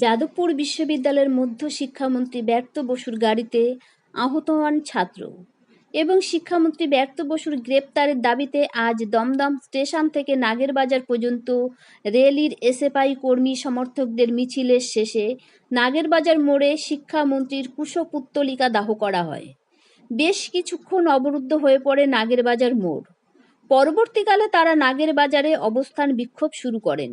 যাদবপুর বিশ্ববিদ্যালয়ের মধ্য শিক্ষামন্ত্রী ব্যর্থ বসুর গাড়িতে আহত হন ছাত্র এবং শিক্ষামন্ত্রী ব্যর্থ বসুর গ্রেপ্তারের দাবিতে আজ দমদম স্টেশন থেকে নাগেরবাজার পর্যন্ত রেলির এসএফআই কর্মী সমর্থকদের মিছিলের শেষে নাগেরবাজার মোড়ে শিক্ষামন্ত্রীর কুশপুত্তলিকা দাহ করা হয়। বেশ কিছুক্ষণ অবরুদ্ধ হয়ে পড়ে নাগেরবাজার মোড়। পরবর্তীকালে তারা নাগেরবাজারে অবস্থান বিক্ষোভ শুরু করেন।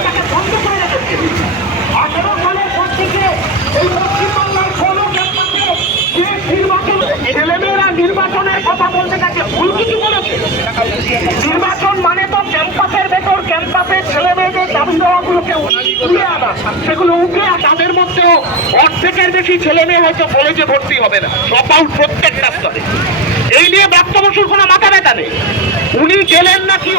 ছেলেমেয়েরা নির্বাচনের কথা বলতে গেছে ভুল কিছু বলেছে নির্বাচন মানে তো ক্যাম্পাসের ভেতর ক্যাম্পাসের ছেলে মেয়েদের দাবি দেওয়াগুলোকে তুলে আনা সেগুলো উঠে আর তাদের মধ্যেও অর্ধেকের বেশি ছেলে মেয়ে হয়তো কলেজে ভর্তি হবে না। সব আউট প্রত্যেকটা স্তরে। এই নিয়ে ব্যক্ত বসুর কোনো মাথা ব্যথা নেই। উনি গেলেন নাকি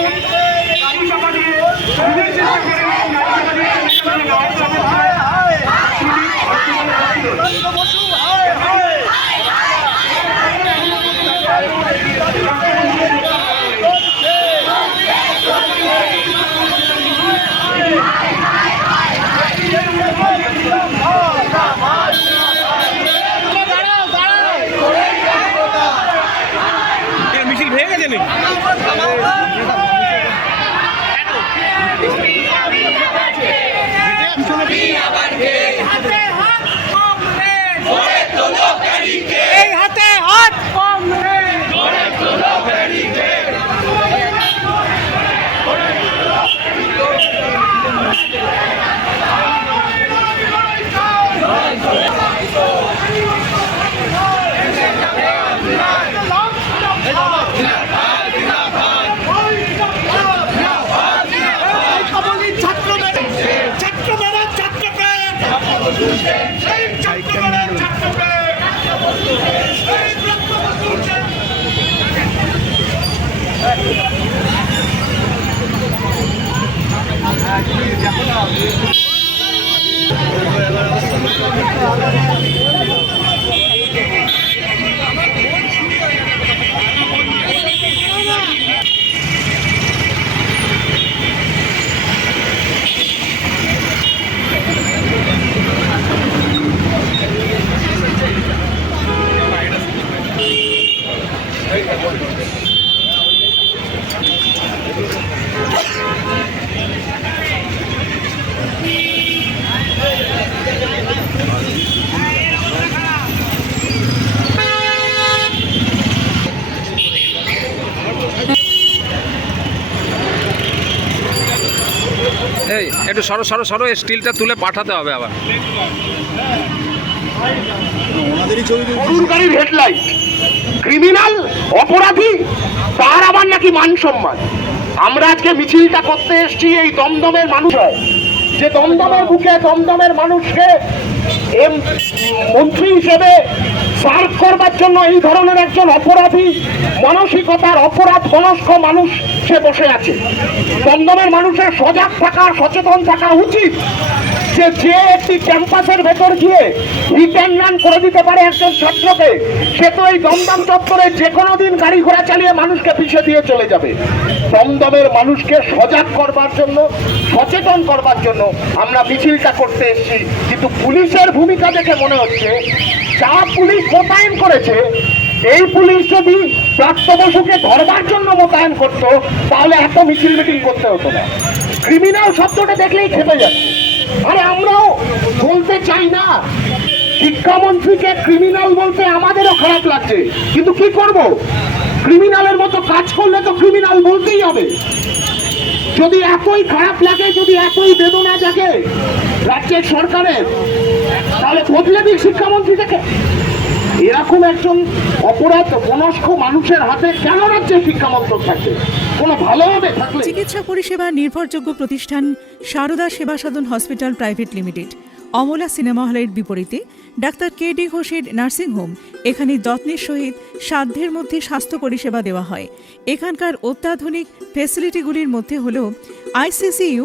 草帽哥草 ছাত্র ম্যাডাম ছাত্র এই একটু সরো সরো সরো স্টিলটা তুলে পাঠাতে হবে আবার। গাড়ির হেডলাইট ক্রিমিনাল অপরাধী তার আবার নাকি মান সম্মান। আমরা আজকে মিছিলটা করতে এসেছি এই দমদমের মানুষ হয় যে দমদমের বুকে দমদমের মানুষকে এম মন্ত্রী হিসেবে সার্ভ করবার জন্য এই ধরনের একজন অপরাধী, মানসিকতার অপরাধ মনস্ক মানুষ সে বসে আছে। দমদমের মানুষের সজাগ থাকা, সচেতন থাকা উচিত যে যে একটি ক্যাম্পাসের ভেতর গিয়ে রান করে দিতে পারে একজন ছাত্রকে, সে তো এই দমদম চত্বরে যে কোনো দিন গাড়ি ঘোড়া চালিয়ে মানুষকে পিছিয়ে দিয়ে চলে যাবে। দমদমের মানুষকে সজাগ করবার জন্য, সচেতন করবার জন্য আমরা মিছিলটা করতে এসেছি। কিন্তু পুলিশের ভূমিকা দেখে মনে হচ্ছে যা পুলিশ মোতায়েন করেছে, এই পুলিশ যদি প্রাপ্ত বসুকে ধরবার জন্য মোতায়েন করতো, তাহলে এত মিছিল মিটিং করতে হতো না। ক্রিমিনাল শব্দটা দেখলেই খেপে যাচ্ছে। আরে আমরাও বলতে চাই না। শিক্ষামন্ত্রীকে ক্রিমিনাল বলতে আমাদেরও খারাপ লাগছে। কিন্তু কি করব? ক্রিমিনালের মতো কাজ করলে তো ক্রিমিনাল বলতেই হবে। যদি এতই খারাপ লাগে, যদি এতই বেদনা জাগে রাজ্যের সরকারের। তাহলে বদলে দিই শিক্ষামন্ত্রী থেকে এরকম একজন অপরাধ মনস্ক মানুষের হাতে কেন রাজ্যের শিক্ষামন্ত্রক থাকলে? চিকিৎসা পরিষেবা নির্ভরযোগ্য প্রতিষ্ঠান Sarada Seva Sadhan hospital private limited, Amala cinema হলের বিপরীতে ডাক্তার কে ডি ঘোষের নার্সিংহোম এখানে যত্নের সহিত সাধ্যের মধ্যে স্বাস্থ্য পরিষেবা দেওয়া হয়। এখানকার অত্যাধুনিক ফেসিলিটিগুলির মধ্যে হল ICCU